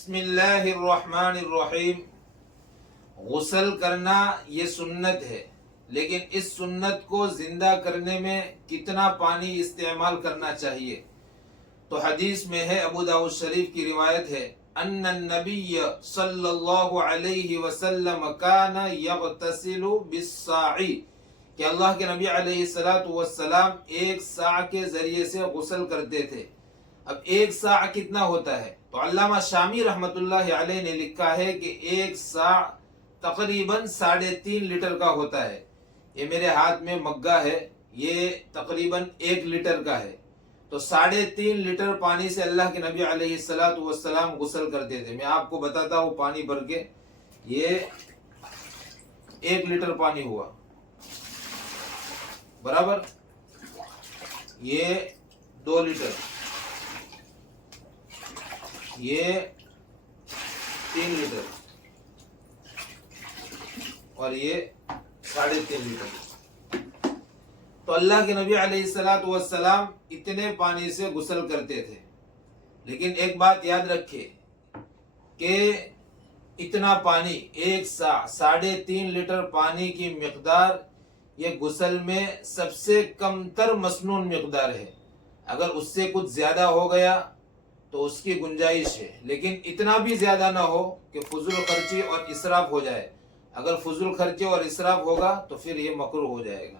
بسم اللہ الرحمن الرحیم۔ غسل کرنا یہ سنت ہے، لیکن اس سنت کو زندہ کرنے میں کتنا پانی استعمال کرنا چاہیے؟ تو حدیث میں ہے، ابو داؤد شریف کی روایت ہے، ان النبی صلی اللہ علیہ وسلم کان یغتسل بالصاع، کہ اللہ کے نبی علیہ السلام ایک صاع کے ذریعے سے غسل کرتے تھے۔ اب ایک صاع کتنا ہوتا ہے؟ تو علامہ شامی رحمت اللہ علیہ نے لکھا ہے کہ ایک صاع تقریباً 3.5 لیٹر کا ہوتا ہے۔ یہ میرے ہاتھ میں مگا ہے، یہ تقریباً 1 لیٹر کا ہے۔ تو 3.5 لیٹر پانی سے اللہ کے نبی علیہ السلام غسل کرتے تھے۔ میں آپ کو بتاتا ہوں پانی بھر کے، یہ 1 لیٹر پانی ہوا برابر، یہ 2 لیٹر، یہ 3 لیٹر اور یہ 3.5 لیٹر۔ تو اللہ کے نبی علیہ السلام اتنے پانی سے غسل کرتے تھے۔ لیکن ایک بات یاد رکھے کہ اتنا پانی، ایک صاع 3.5 لیٹر پانی کی مقدار، یہ غسل میں سب سے کم تر مسنون مقدار ہے۔ اگر اس سے کچھ زیادہ ہو گیا تو اس کی گنجائش ہے، لیکن اتنا بھی زیادہ نہ ہو کہ فضول خرچی اور اسراف ہو جائے۔ اگر فضول خرچی اور اسراف ہوگا تو پھر یہ مکروہ ہو جائے گا۔